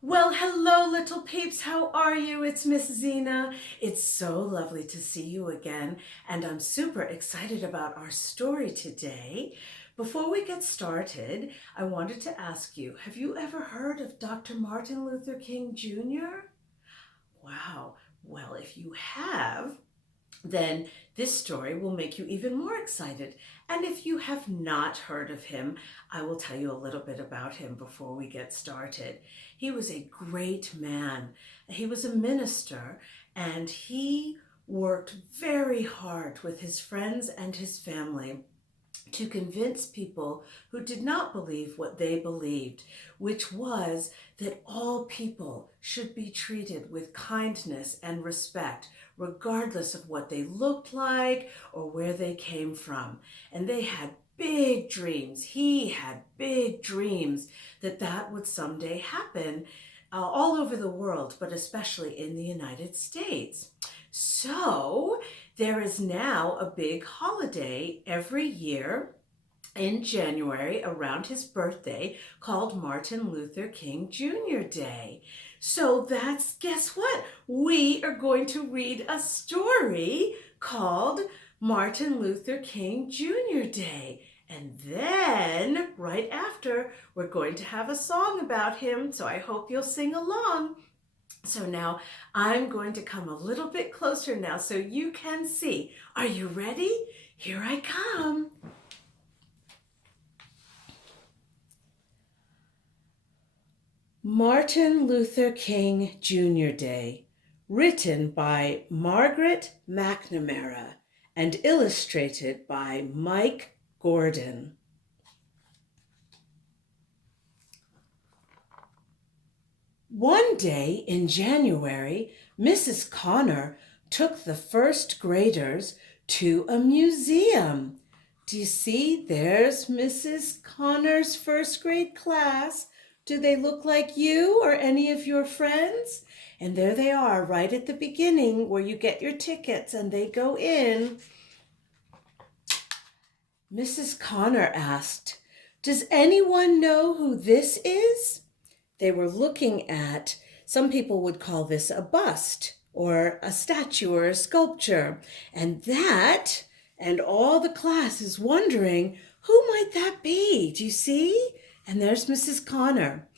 Well, hello, little peeps. How are you? It's Miss Zena. It's so lovely to see you again, and I'm super excited about our story today. Before we get started, I wanted to ask you, have you ever heard of Dr. Martin Luther King Jr.? Wow. Well, if you have, then this story will make you even more excited. And if you have not heard of him, I will tell you a little bit about him before we get started. He was a great man. He was a minister, and he worked very hard with his friends and his family to convince people who did not believe what they believed, which was that all people should be treated with kindness and respect, regardless of what they looked like or where they came from. And they had big dreams. He had big dreams that that would someday happen all over the world, but especially in the United States. So there is now a big holiday every year in January around his birthday called Martin Luther King Jr. Day. So guess what? We are going to read a story called Martin Luther King Jr. Day. And then, right after, we're going to have a song about him, so I hope you'll sing along. So now I'm going to come a little bit closer now so you can see. Are you ready? Here I come. Martin Luther King Jr. Day, written by Margaret McNamara and illustrated by Mike Gordon. One day in January, Mrs. Connor took the first graders to a museum. Do you see? There's Mrs. Connor's first grade class. Do they look like you or any of your friends? And there they are, right at the beginning where you get your tickets and they go in. Mrs. Connor asked, "Does anyone know who this is?" They were looking at, some people would call this a bust or a statue or a sculpture. And all the class is wondering, who might that be? Do you see? And there's Mrs. Connor.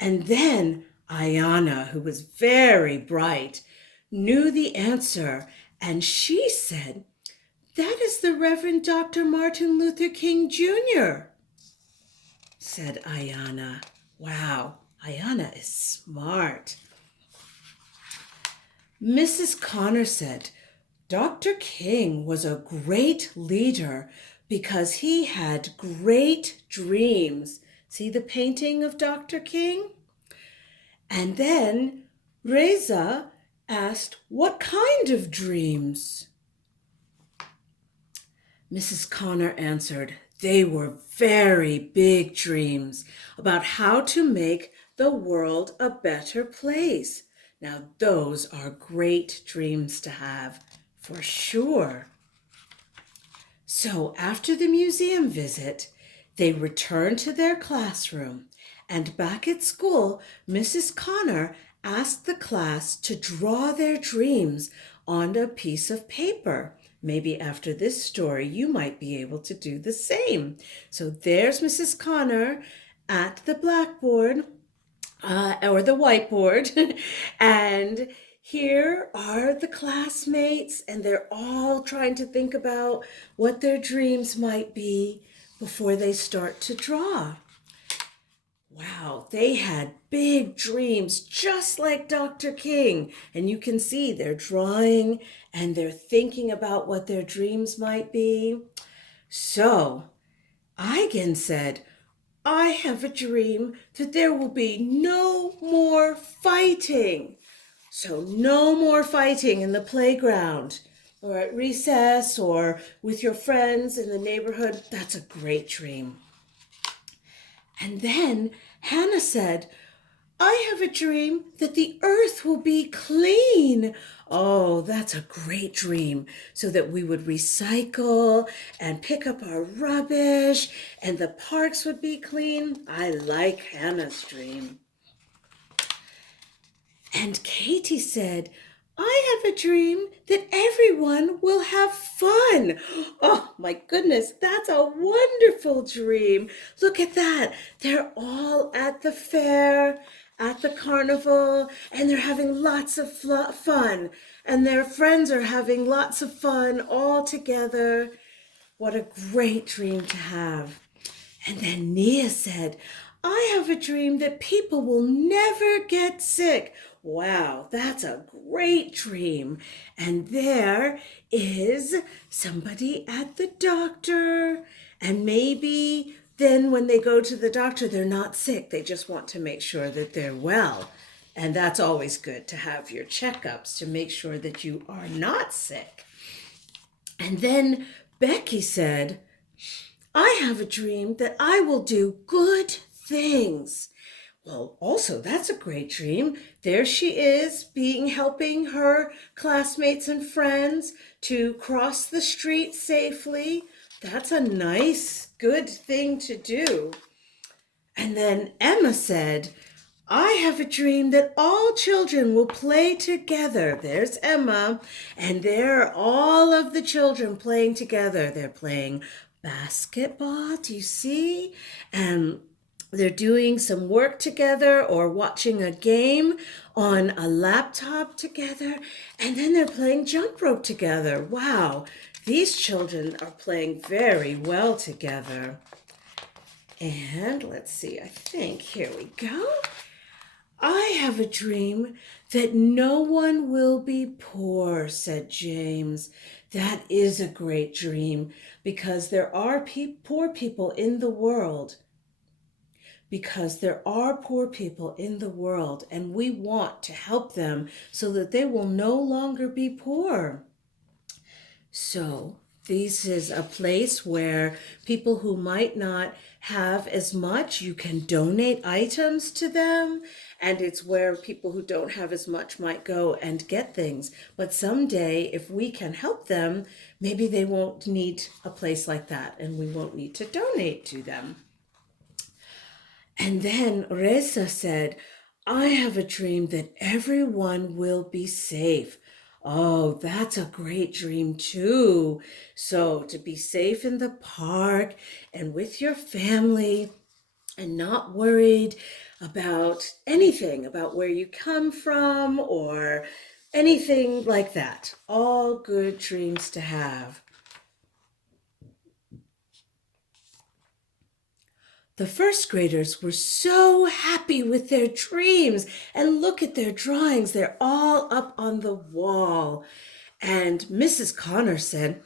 And then Ayanna, who was very bright, knew the answer. And she said, "That is the Reverend Dr. Martin Luther King Jr.," said Ayanna. Wow. Ayanna is smart. Mrs. Connor said, "Dr. King was a great leader because he had great dreams." See the painting of Dr. King? And then Reza asked, "What kind of dreams?" Mrs. Connor answered, "They were very big dreams about how to make the world a better place." Now, those are great dreams to have, for sure. So after the museum visit, they returned to their classroom, and back at school, Mrs. Connor asked the class to draw their dreams on a piece of paper. Maybe after this story, you might be able to do the same. So there's Mrs. Connor at the blackboard or the whiteboard. And here are the classmates, and they're all trying to think about what their dreams might be before they start to draw. Wow, they had big dreams, just like Dr. King. And you can see they're drawing and they're thinking about what their dreams might be. So, Eigen said, "I have a dream that there will be no more fighting." So no more fighting in the playground or at recess or with your friends in the neighborhood. That's a great dream. And then Hannah said, "I have a dream that the earth will be clean." Oh, that's a great dream, so that we would recycle and pick up our rubbish and the parks would be clean. I like Hannah's dream. And Katie said, I have a dream that everyone will have fun. Oh my goodness, that's a wonderful dream. Look at that. They're all at the fair, at the carnival, and they're having lots of fun. And their friends are having lots of fun all together. What a great dream to have. And then Nia said, I have a dream that people will never get sick. Wow, that's a great dream. And there is somebody at the doctor. And maybe then when they go to the doctor, they're not sick. They just want to make sure that they're well. And that's always good to have your checkups to make sure that you are not sick. And then Becky said, I have a dream that I will do good things. Well, also, that's a great dream. There she is, helping her classmates and friends to cross the street safely. That's a nice, good thing to do. And then Emma said, I have a dream that all children will play together. There's Emma, and there are all of the children playing together. They're playing basketball, do you see? And they're doing some work together or watching a game on a laptop together. And then they're playing jump rope together. Wow, these children are playing very well together. And let's see, I think, here we go. I have a dream that no one will be poor, said James. That is a great dream because there are poor people in the world. Because there are poor people in the world and we want to help them so that they will no longer be poor. So this is a place where people who might not have as much, you can donate items to them. And it's where people who don't have as much might go and get things. But someday, if we can help them, maybe they won't need a place like that and we won't need to donate to them. And then Reza said, I have a dream that everyone will be safe. Oh, that's a great dream too. So to be safe in the park and with your family and not worried about anything, about where you come from or anything like that. All good dreams to have. The first graders were so happy with their dreams, and look at their drawings. They're all up on the wall. And Mrs. Connor said,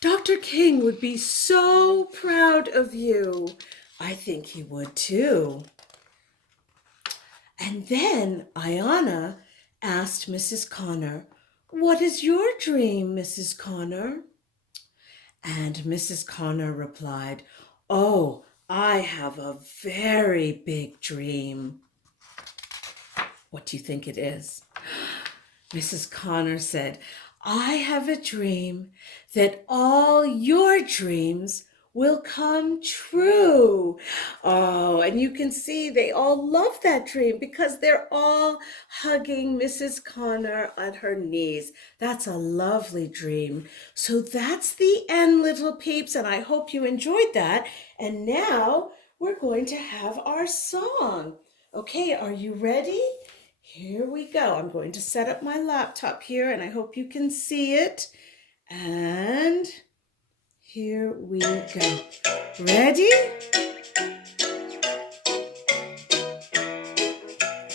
Dr. King would be so proud of you. I think he would too. And then Ayana asked Mrs. Connor, what is your dream, Mrs. Connor? And Mrs. Connor replied, oh, I have a very big dream. What do you think it is? Mrs. Connor said, I have a dream that all your dreams will come true. Oh, and you can see they all love that dream because they're all hugging Mrs. Connor on her knees. That's a lovely dream. So that's the end, little peeps, and I hope you enjoyed that. And now we're going to have our song. Okay, are you ready? Here we go. I'm going to set up my laptop here and I hope you can see it. And here we go. Ready?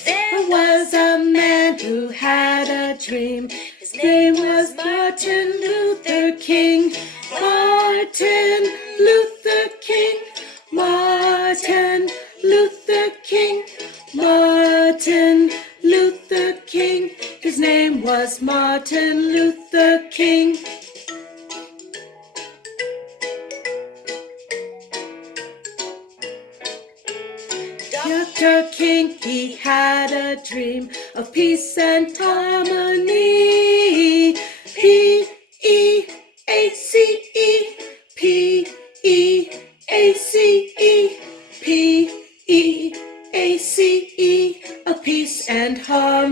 There was a man who had a dream. His name was Martin Luther King. Martin Luther King. Martin Luther King. Martin Luther King. His name was Martin Luther King. Dr. King, he had a dream of peace and harmony. P-E-A-C-E, P-E-A-C-E, P-E-A-C-E, a peace and harmony.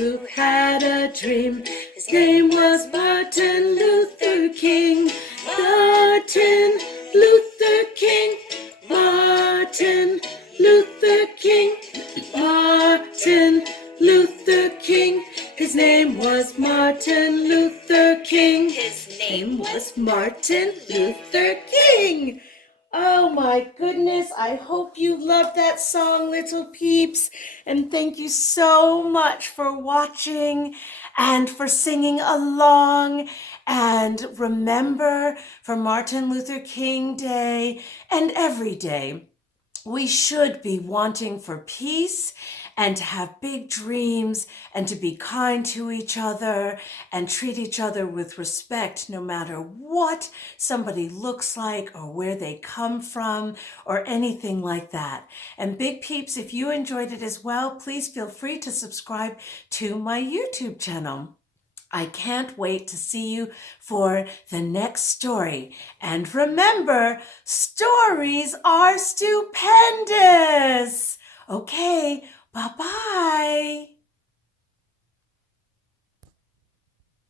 who had a dream. His name was Martin Luther King. Martin Luther King. Martin Luther King. Martin Luther King. His name was Martin Luther King. His name was Martin Luther King. Oh my goodness, I hope you loved that song, little peeps. And thank you so much for watching and for singing along. And remember, for Martin Luther King Day and every day, we should be wanting for peace and to have big dreams and to be kind to each other and treat each other with respect no matter what somebody looks like or where they come from or anything like that. And big peeps, if you enjoyed it as well, please feel free to subscribe to my YouTube channel. I can't wait to see you for the next story. And remember, stories are stupendous. Okay, bye-bye.